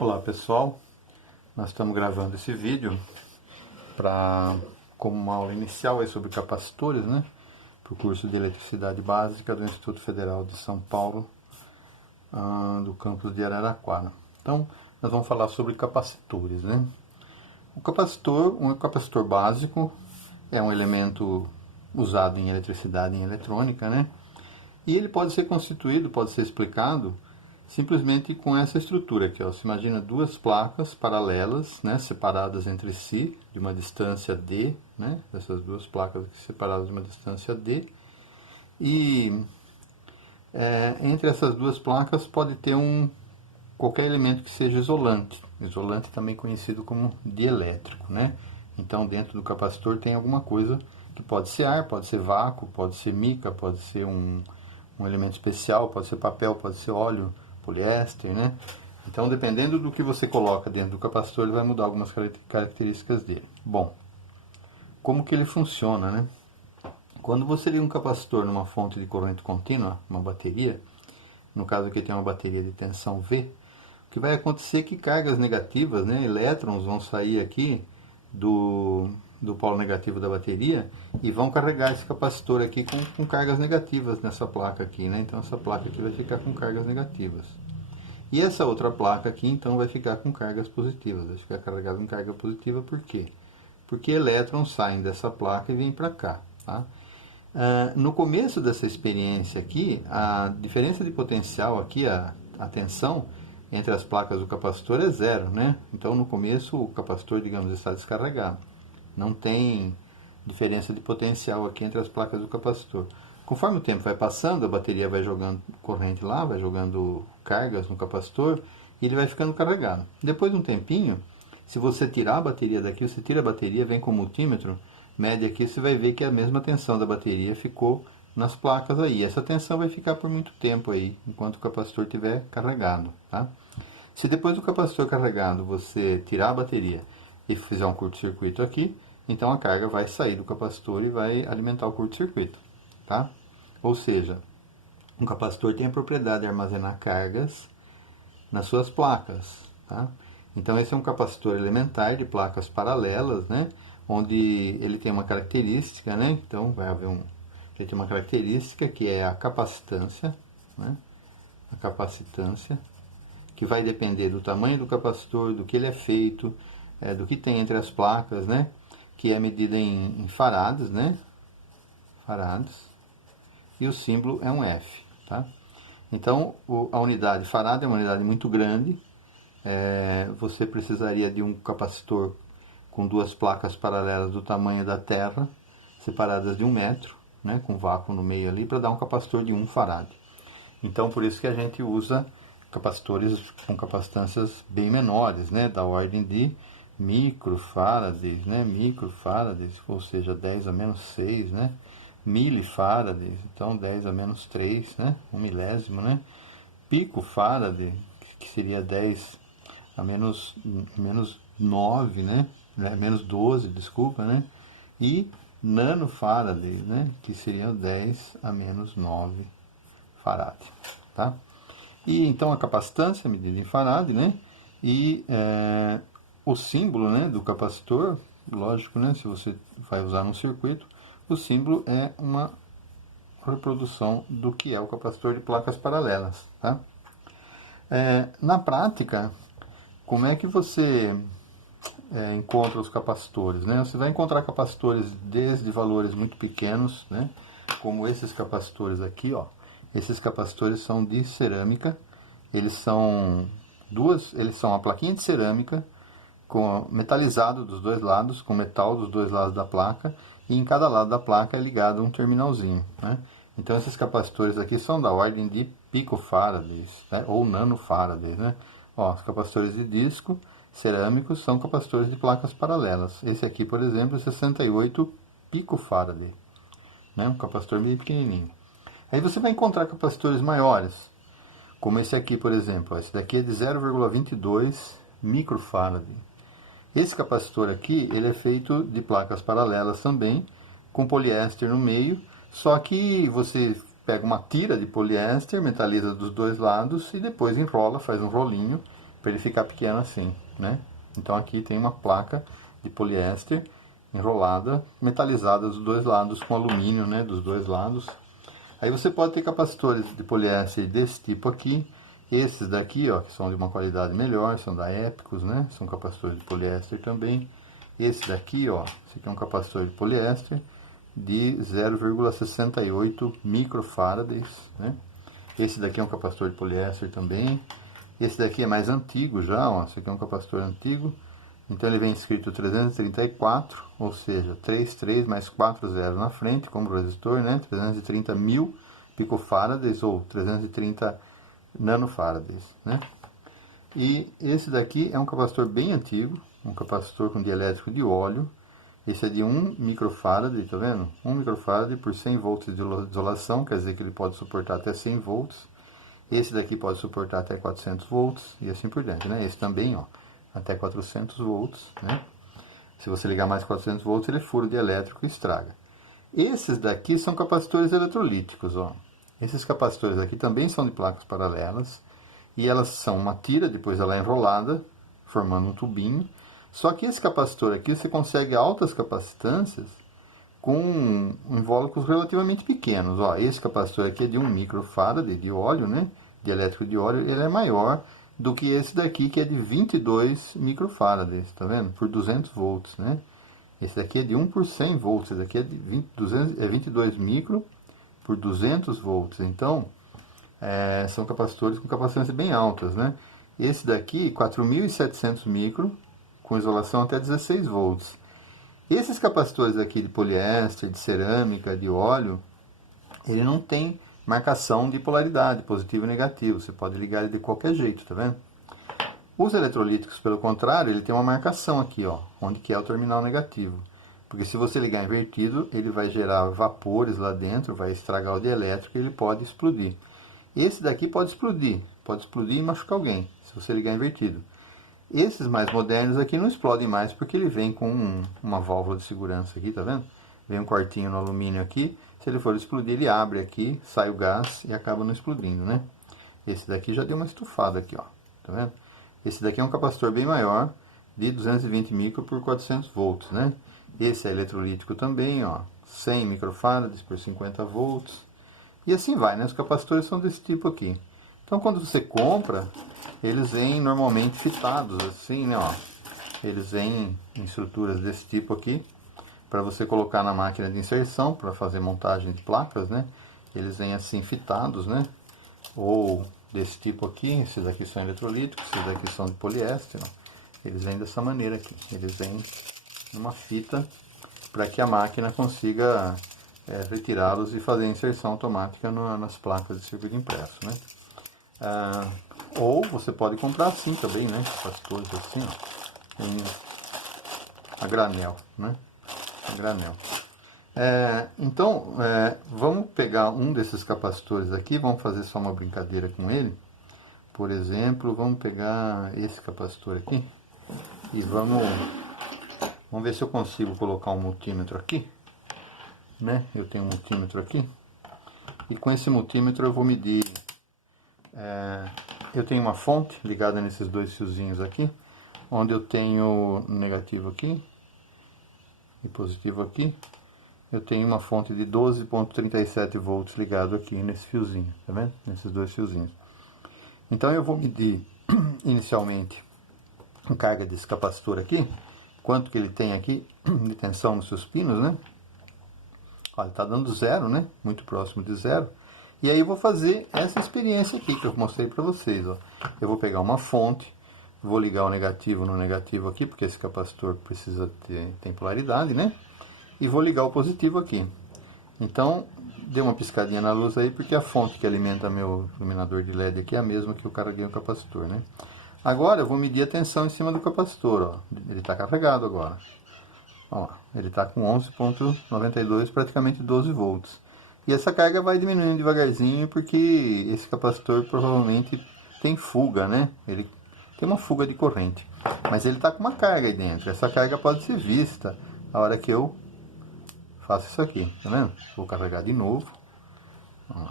Olá pessoal, nós estamos gravando esse vídeo como uma aula inicial aí sobre capacitores, né? Para o curso de Eletricidade Básica do Instituto Federal de São Paulo, do campus de Araraquara. Então, nós vamos falar sobre capacitores, né? Um capacitor básico é um elemento usado em eletricidade e em eletrônica, né? E ele pode ser constituído, pode ser explicado simplesmente com essa estrutura aqui, ó. Você imagina duas placas paralelas, né, separadas entre si de uma distância d, né, essas duas placas aqui separadas de uma distância d, e entre essas duas placas pode ter qualquer elemento que seja isolante também conhecido como dielétrico, né. Então dentro do capacitor tem alguma coisa que pode ser ar, pode ser vácuo, pode ser mica, pode ser um elemento especial, pode ser papel, pode ser óleo, poliéster, né? Então, dependendo do que você coloca dentro do capacitor, ele vai mudar algumas características dele. Bom, como que ele funciona, né? Quando você liga um capacitor numa fonte de corrente contínua, uma bateria, no caso aqui tem uma bateria de tensão V, o que vai acontecer é que cargas negativas, né, elétrons vão sair aqui do polo negativo da bateria e vão carregar esse capacitor aqui com cargas negativas nessa placa aqui, né? Então essa placa aqui vai ficar com cargas negativas. E essa outra placa aqui então vai ficar com cargas positivas, vai ficar carregada com carga positiva, por quê? Porque elétrons saem dessa placa e vêm para cá, tá? No começo dessa experiência aqui, a diferença de potencial aqui, a tensão entre as placas do capacitor é zero, né? Então no começo o capacitor, digamos, está descarregado. Não tem diferença de potencial aqui entre as placas do capacitor. Conforme o tempo vai passando, a bateria vai jogando corrente lá, vai jogando cargas no capacitor e ele vai ficando carregado. Depois de um tempinho, se você tirar a bateria daqui, você tira a bateria, vem com o multímetro, mede aqui, você vai ver que a mesma tensão da bateria ficou nas placas aí. Essa tensão vai ficar por muito tempo aí, enquanto o capacitor estiver carregado, tá? Se depois do capacitor carregado você tirar a bateria e fizer um curto-circuito aqui, então a carga vai sair do capacitor e vai alimentar o curto-circuito, tá? Ou seja, um capacitor tem a propriedade de armazenar cargas nas suas placas, tá? Então esse é um capacitor elementar de placas paralelas, né? Onde ele tem uma característica, né? Então vai haver ele tem uma característica que é a capacitância, né? A capacitância, que vai depender do tamanho do capacitor, do que ele é feito, do que tem entre as placas, né? Que é medida em farads, né? Farads. E o símbolo é um F, tá? Então, a unidade farad é uma unidade muito grande. Você precisaria de um capacitor com duas placas paralelas do tamanho da Terra, separadas de 1 metro, né? Com vácuo no meio ali, para dar um capacitor de 1 farad. Então, por isso que a gente usa capacitores com capacitâncias bem menores, né? Da ordem de microfarads, né? Microfarads, ou seja, 10 a menos 6, né? Milifarads, então 10 a menos 3, né? 1 milésimo, né? Picofarad, que seria 10 a menos 9, né? Menos 12, desculpa, né? E nanofarad, né? Que seria 10 a menos 9 farad, tá? E então a capacitância é medida em farad, né? E o símbolo, né, do capacitor, lógico, né, se você vai usar num circuito, o símbolo é uma reprodução do que é o capacitor de placas paralelas, tá? Na prática, como é que você encontra os capacitores, né? Você vai encontrar capacitores desde valores muito pequenos, né, como esses capacitores aqui, ó. Esses capacitores são de cerâmica, eles são a plaquinha de cerâmica metalizado dos dois lados, com metal dos dois lados da placa, e em cada lado da placa é ligado um terminalzinho, né? Então esses capacitores aqui são da ordem de picofarads, né? Ou nanofarads, né? Ó, os capacitores de disco cerâmicos são capacitores de placas paralelas. Esse aqui, por exemplo, é 68 picofarad, né? Um capacitor bem pequenininho. Aí você vai encontrar capacitores maiores, como esse aqui, por exemplo. Esse daqui é de 0,22 microfarad. Esse capacitor aqui, ele é feito de placas paralelas também, com poliéster no meio, só que você pega uma tira de poliéster, metaliza dos dois lados e depois enrola, faz um rolinho, para ele ficar pequeno assim, né? Então aqui tem uma placa de poliéster enrolada, metalizada dos dois lados com alumínio, né? Dos dois lados. Aí você pode ter capacitores de poliéster desse tipo aqui. Esses daqui, ó, que são de uma qualidade melhor, são da Épicos, né? São capacitores de poliéster também. Esse daqui, ó, esse aqui é um capacitor de poliéster de 0,68 microfarads, né? Esse daqui é um capacitor de poliéster também. Esse daqui é mais antigo já, ó, esse aqui é um capacitor antigo. Então ele vem escrito 334, ou seja, 33 mais 4 zeros na frente, como resistor, né? 330 mil picofarads ou 330 nanofarads, né? E esse daqui é um capacitor bem antigo, um capacitor com dielétrico de óleo. Esse é de 1 microfarad, tá vendo? 1 microfarad por 100 volts de isolação, quer dizer que ele pode suportar até 100 volts. Esse daqui pode suportar até 400 volts e assim por diante, né? Esse também, ó, até 400 volts, né? Se você ligar mais 400 volts, ele fura de elétrico e estraga. Esses daqui são capacitores eletrolíticos, ó. Esses capacitores aqui também são de placas paralelas e elas são uma tira, depois ela é enrolada, formando um tubinho. Só que esse capacitor aqui você consegue altas capacitâncias com invólucros relativamente pequenos. Ó, esse capacitor aqui é de 1 microfarad de óleo, né? De elétrico de óleo, ele é maior do que esse daqui que é de 22 microfarads, tá vendo? Por 200 volts, né? Esse daqui é de 1 por 100 volts, esse daqui é de 22 micro por 200 volts. Então, são capacitores com capacitâncias bem altas, né? Esse daqui, 4.700 micro, com isolação até 16 volts. Esses capacitores aqui de poliéster, de cerâmica, de óleo, ele não tem marcação de polaridade, positivo e negativo. Você pode ligar ele de qualquer jeito, tá vendo? Os eletrolíticos, pelo contrário, ele tem uma marcação aqui, ó, onde que é o terminal negativo. Porque se você ligar invertido, ele vai gerar vapores lá dentro, vai estragar o dielétrico e ele pode explodir. Esse daqui pode explodir e machucar alguém, se você ligar invertido. Esses mais modernos aqui não explodem mais porque ele vem com uma válvula de segurança aqui, tá vendo? Vem um cortinho no alumínio aqui, se ele for explodir ele abre aqui, sai o gás e acaba não explodindo, né? Esse daqui já deu uma estufada aqui, ó, tá vendo? Esse daqui é um capacitor bem maior, de 220 micro por 400 volts, né? Esse é eletrolítico também, ó, 100 microfarads por 50 volts. E assim vai, né? Os capacitores são desse tipo aqui. Então, quando você compra, eles vêm normalmente fitados, assim, né, ó. Eles vêm em estruturas desse tipo aqui, para você colocar na máquina de inserção, para fazer montagem de placas, né. Eles vêm assim fitados, né. Ou desse tipo aqui, esses aqui são eletrolíticos, esses aqui são de poliéster, ó. Eles vêm dessa maneira aqui. Eles vêm numa fita para que a máquina consiga retirá-los e fazer a inserção automática nas placas de circuito impresso, né. Ou você pode comprar assim também, né? Capacitores assim, ó, a granel, né? A granel. Então, vamos pegar um desses capacitores aqui, vamos fazer só uma brincadeira com ele. Por exemplo, vamos pegar esse capacitor aqui e vamos ver se eu consigo colocar um multímetro aqui, né? Eu tenho um multímetro aqui e com esse multímetro eu vou medir. Eu tenho uma fonte ligada nesses dois fiozinhos aqui, onde eu tenho negativo aqui e positivo aqui. Eu tenho uma fonte de 12,37 volts ligado aqui nesse fiozinho, tá vendo? Nesses dois fiozinhos. Então eu vou medir inicialmente a carga desse capacitor aqui, quanto que ele tem aqui de tensão nos seus pinos, né? Olha, tá dando zero, né? Muito próximo de zero. E aí eu vou fazer essa experiência aqui que eu mostrei para vocês, ó. Eu vou pegar uma fonte, vou ligar o negativo no negativo aqui, porque esse capacitor precisa ter polaridade, né? E vou ligar o positivo aqui. Então, dê uma piscadinha na luz aí, porque a fonte que alimenta meu iluminador de LED aqui é a mesma que eu carreguei o capacitor, né? Agora eu vou medir a tensão em cima do capacitor, ó. Ele está carregado agora. Ó, ele está com 11,92, praticamente 12 volts. E essa carga vai diminuindo devagarzinho, porque esse capacitor provavelmente tem fuga, né? Ele tem uma fuga de corrente. Mas ele está com uma carga aí dentro. Essa carga pode ser vista a hora que eu faço isso aqui, tá vendo? Vou carregar de novo. Ó,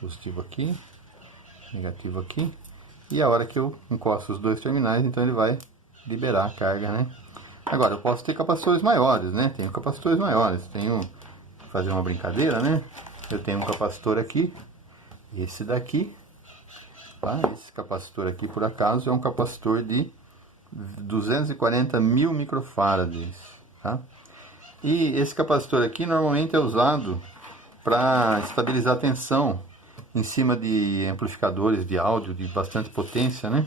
positivo aqui, negativo aqui. E a hora que eu encosto os dois terminais, então ele vai liberar a carga, né? Agora, eu posso ter capacitores maiores, né? Tenho capacitores maiores. Tenho, fazer uma brincadeira, né? Eu tenho um capacitor aqui, esse daqui, tá? Esse capacitor aqui, por acaso, é um capacitor de 240 mil microfarads, tá? E esse capacitor aqui normalmente é usado para estabilizar a tensão em cima de amplificadores de áudio de bastante potência, né?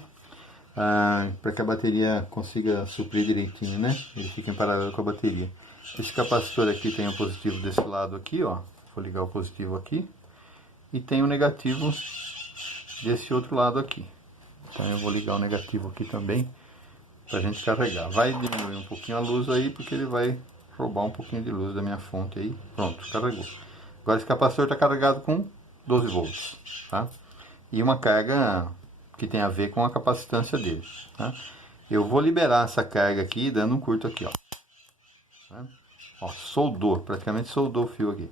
Para que a bateria consiga suprir direitinho, né? Ele fica em paralelo com a bateria. Esse capacitor aqui tem o positivo desse lado aqui, ó. Vou ligar o positivo aqui. E tem o negativo desse outro lado aqui. Então eu vou ligar o negativo aqui também para a gente carregar. Vai diminuir um pouquinho a luz aí, porque ele vai roubar um pouquinho de luz da minha fonte aí. Pronto, carregou. Agora esse capacitor está carregado com 12 volts, tá? E uma carga que tem a ver com a capacitância dele, tá? Eu vou liberar essa carga aqui, dando um curto aqui, ó. Tá? Ó, soldou, praticamente soldou o fio aqui.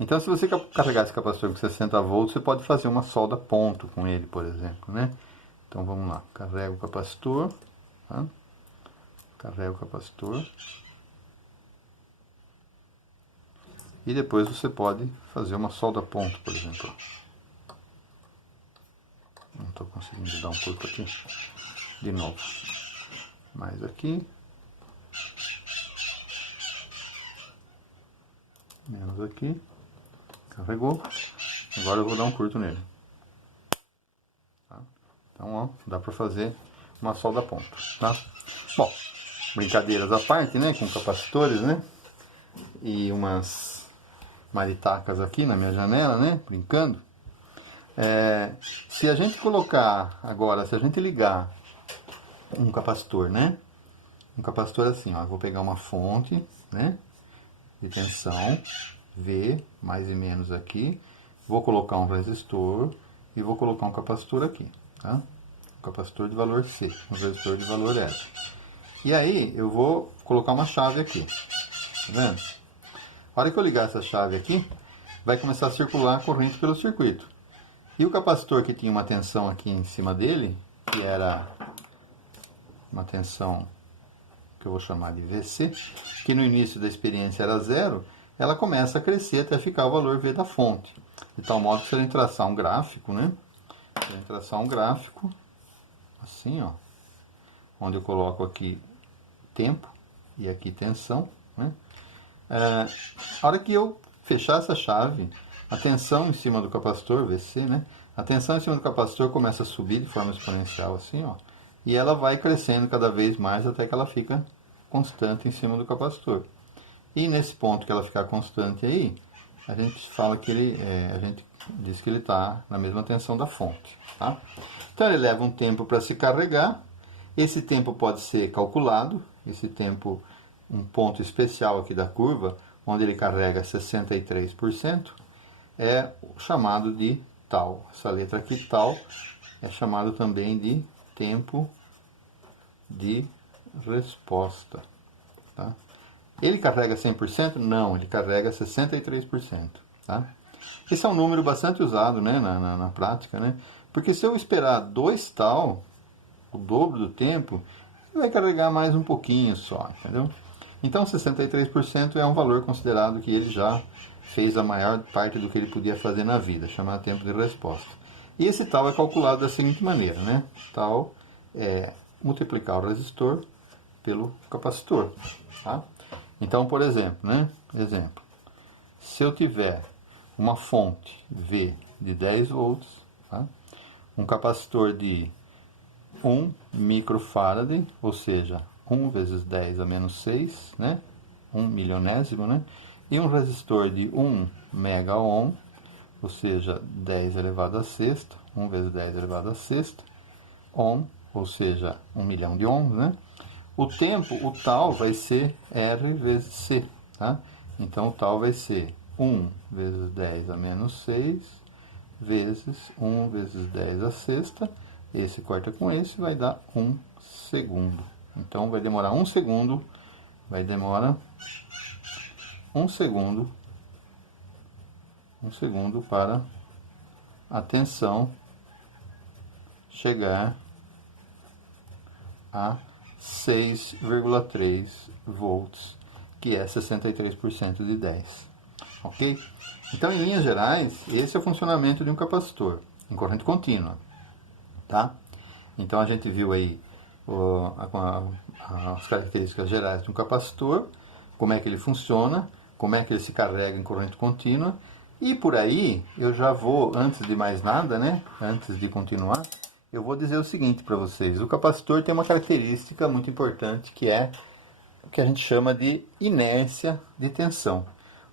Então, se você carregar esse capacitor com 60 volts, você pode fazer uma solda ponto com ele, por exemplo, né? Então, vamos lá. Carrega o capacitor, tá? Carrega o capacitor. E depois você pode fazer uma solda ponto, por exemplo. Não estou conseguindo dar um curto aqui. De novo. Mais aqui. Menos aqui. Carregou. Agora eu vou dar um curto nele. Tá? Então, ó, dá para fazer uma solda ponto, tá? Bom, brincadeiras à parte, né? Com capacitores, né? E umas maritacas aqui na minha janela, né? Brincando. Se a gente colocar agora, se a gente ligar um capacitor, né? Um capacitor assim, ó. Eu vou pegar uma fonte, né? De tensão, V, mais e menos aqui. Vou colocar um resistor e vou colocar um capacitor aqui, tá? Um capacitor de valor C, um resistor de valor S. E aí eu vou colocar uma chave aqui, tá vendo? A hora que eu ligar essa chave aqui, vai começar a circular a corrente pelo circuito. E o capacitor que tinha uma tensão aqui em cima dele, que era uma tensão que eu vou chamar de VC, que no início da experiência era zero, ela começa a crescer até ficar o valor V da fonte. De tal modo que se a gente traçar um gráfico, né? Se a gente traçar um gráfico, assim, ó, onde eu coloco aqui tempo e aqui tensão, né? A hora que eu fechar essa chave, a tensão em cima do capacitor, VC, né? A tensão em cima do capacitor começa a subir de forma exponencial, assim, ó. E ela vai crescendo cada vez mais até que ela fica constante em cima do capacitor. E nesse ponto que ela ficar constante aí, a gente fala que a gente diz que ele está na mesma tensão da fonte, tá? Então ele leva um tempo para se carregar. Esse tempo pode ser calculado. Esse tempo, um ponto especial aqui da curva, onde ele carrega 63%, é chamado de tau. Essa letra aqui, tau, é chamado também de tempo de resposta, tá? Ele carrega 100%? Não, ele carrega 63%, tá? Esse é um número bastante usado, né, na prática, né? Porque se eu esperar 2 tau, o dobro do tempo, ele vai carregar mais um pouquinho só, entendeu? Então 63% é um valor considerado que ele já fez a maior parte do que ele podia fazer na vida, chamado tempo de resposta. E esse tau é calculado da seguinte maneira, né? Tau é multiplicar o resistor pelo capacitor, tá? Então, por exemplo, né? Exemplo. Se eu tiver uma fonte V de 10 volts, tá? Um capacitor de 1 microfarad, ou seja, 1 vezes 10 a menos 6, né? 1 milionésimo, né? E um resistor de 1 mega ohm, ou seja, 10 elevado a sexta, 1 vezes 10 elevado a sexta, ohm, ou seja, 1 milhão de ohms, né? O tempo, o tau, vai ser R vezes C, tá? Então, o tau vai ser 1 vezes 10 a menos 6, vezes 1 vezes 10 a sexta. Esse corta com esse, vai dar 1 segundo. Então, vai demorar 1 segundo, vai demorar 1 segundo, 1 segundo para a tensão chegar a 6,3 volts, que é 63% de 10. Ok? Então, em linhas gerais, esse é o funcionamento de um capacitor em corrente contínua. Tá? Então, a gente viu aí as características gerais de um capacitor, como é que ele funciona, como é que ele se carrega em corrente contínua. E por aí, eu já vou, antes de mais nada, né, antes de continuar, eu vou dizer o seguinte para vocês. O capacitor tem uma característica muito importante, que é o que a gente chama de inércia de tensão.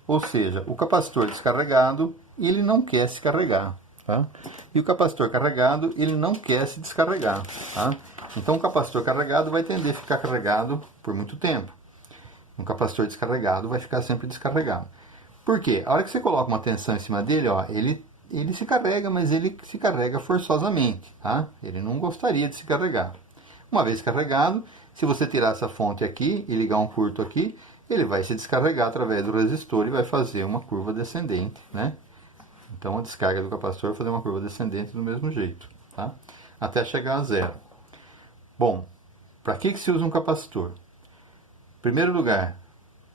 Ou seja, o capacitor descarregado, ele não quer se carregar. Tá? E o capacitor carregado, ele não quer se descarregar. Tá? Então, o capacitor carregado vai tender a ficar carregado por muito tempo. Um capacitor descarregado vai ficar sempre descarregado. Por quê? A hora que você coloca uma tensão em cima dele, ó, ele se carrega, mas ele se carrega forçosamente. Tá? Ele não gostaria de se carregar. Uma vez carregado, se você tirar essa fonte aqui e ligar um curto aqui, ele vai se descarregar através do resistor e vai fazer uma curva descendente. Né? Então, a descarga do capacitor vai fazer uma curva descendente do mesmo jeito. Tá? Até chegar a zero. Bom, para que se usa um capacitor? Em primeiro lugar,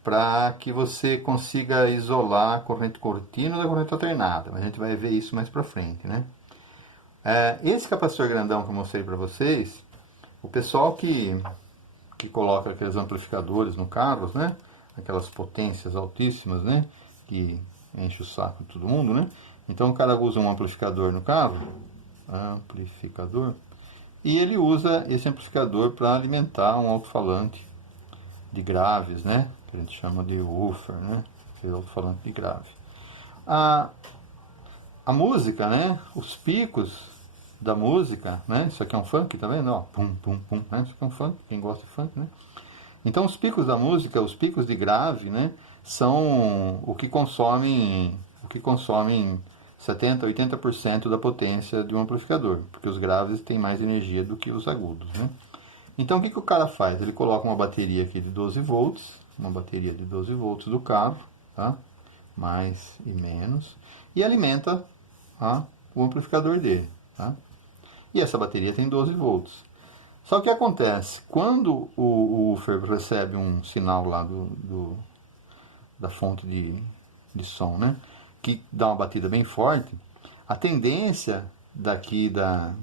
para que você consiga isolar a corrente contínua da corrente alternada. Mas a gente vai ver isso mais para frente, né? Esse capacitor grandão que eu mostrei para vocês, o pessoal que coloca aqueles amplificadores no carro, né? Aquelas potências altíssimas, né? Que enche o saco de todo mundo, né? Então o cara usa um amplificador no carro, e ele usa esse amplificador para alimentar um alto-falante de graves, né? Que a gente chama de woofer, né? Esse alto-falante de grave. A música, né? Os picos da música, né? Isso aqui é um funk, tá vendo? Ó, pum, pum, pum, né? Isso aqui é um funk, quem gosta de funk, né? Então, os picos da música, os picos de grave, né? São o que consomem 70%, 80% da potência de um amplificador, porque os graves têm mais energia do que os agudos, né? Então, o que o cara faz? Ele coloca uma bateria aqui de 12 volts, uma bateria de 12 volts do cabo, tá? Mais e menos, e alimenta o amplificador dele, tá? E essa bateria tem 12 volts. Só que acontece, quando o woofer recebe um sinal lá da fonte de som, né? Que dá uma batida bem forte, a tendência daqui da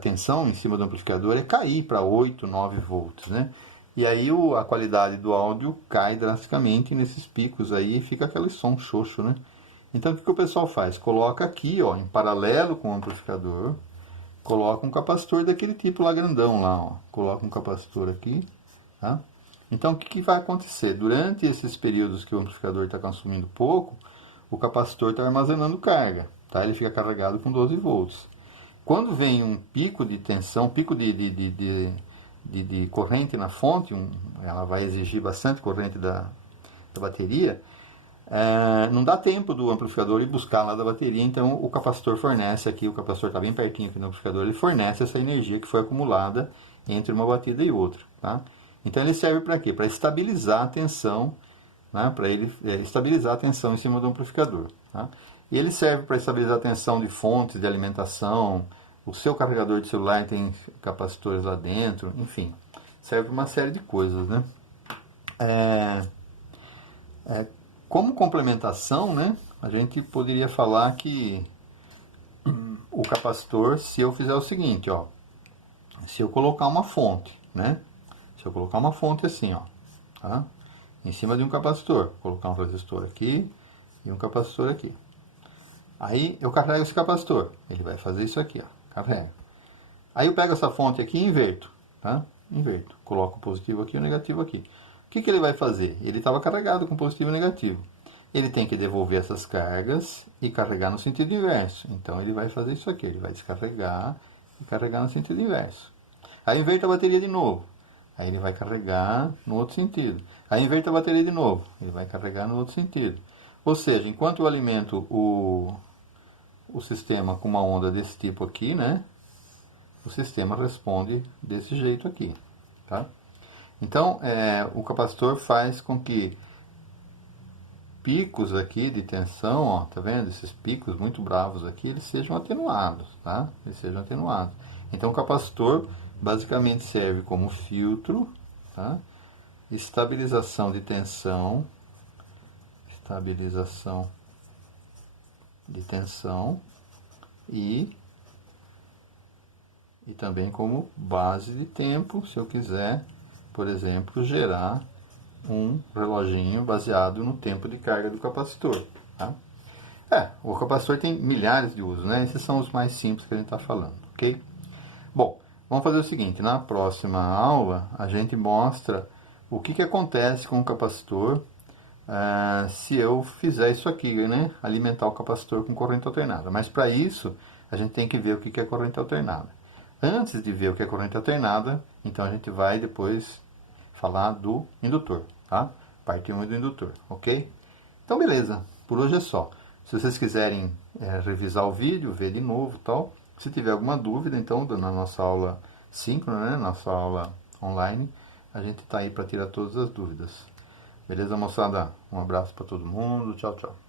tensão em cima do amplificador é cair para 8, 9 volts, né? E aí a qualidade do áudio cai drasticamente nesses picos aí e fica aquele som xoxo, né? Então o que o pessoal faz? Coloca aqui, ó, em paralelo com o amplificador, coloca um capacitor daquele tipo lá grandão lá, ó. Coloca um capacitor aqui, tá? Então o que vai acontecer? Durante esses períodos que o amplificador está consumindo pouco, o capacitor está armazenando carga, tá? Ele fica carregado com 12 volts. Quando vem um pico de tensão, pico de corrente na fonte, ela vai exigir bastante corrente da bateria, não dá tempo do amplificador ir buscar lá da bateria, então o capacitor fornece aqui, o capacitor está bem pertinho aqui no amplificador, ele fornece essa energia que foi acumulada entre uma batida e outra. Tá? Então ele serve para quê? Para estabilizar a tensão, né? Para ele estabilizar a tensão em cima do amplificador. Tá? E ele serve para estabilizar a tensão de fontes de alimentação, o seu carregador de celular tem capacitores lá dentro, enfim, serve para uma série de coisas, né? Como complementação, né, a gente poderia falar que o capacitor, se eu fizer o seguinte, ó, se eu colocar uma fonte, né, se eu colocar uma fonte assim, ó, tá, em cima de um capacitor, colocar um resistor aqui e um capacitor aqui. Aí eu carrego esse capacitor, ele vai fazer isso aqui, ó. Carrega. Aí eu pego essa fonte aqui e inverto, tá? Inverto. Coloco o positivo aqui e o negativo aqui. O que ele vai fazer? Ele estava carregado com positivo e negativo. Ele tem que devolver essas cargas e carregar no sentido inverso. Então ele vai fazer isso aqui. Ele vai descarregar e carregar no sentido inverso. Aí inverta a bateria de novo. Aí ele vai carregar no outro sentido. Aí inverta a bateria de novo. Ele vai carregar no outro sentido. Ou seja, enquanto eu alimento o sistema com uma onda desse tipo aqui, né? O sistema responde desse jeito aqui, tá? Então, o capacitor faz com que picos aqui de tensão, ó, tá vendo? Esses picos muito bravos aqui, eles sejam atenuados, tá? Eles sejam atenuados. Então, o capacitor basicamente serve como filtro, tá? Estabilização de tensão, e também como base de tempo, se eu quiser, por exemplo, gerar um reloginho baseado no tempo de carga do capacitor. Tá? O capacitor tem milhares de usos, né? Esses são os mais simples que a gente está falando, ok? Bom, vamos fazer o seguinte, na próxima aula a gente mostra o que acontece com o capacitor se eu fizer isso aqui, né? Alimentar o capacitor com corrente alternada. Mas para isso, a gente tem que ver o que é corrente alternada. Antes de ver o que é corrente alternada, então a gente vai depois falar do indutor, tá? Parte 1 do indutor, ok? Então, beleza. Por hoje é só. Se vocês quiserem revisar o vídeo, ver de novo e tal, se tiver alguma dúvida, então, na nossa aula síncrona, né? Nossa aula online, a gente está aí para tirar todas as dúvidas. Beleza, moçada? Um abraço para todo mundo. Tchau, tchau.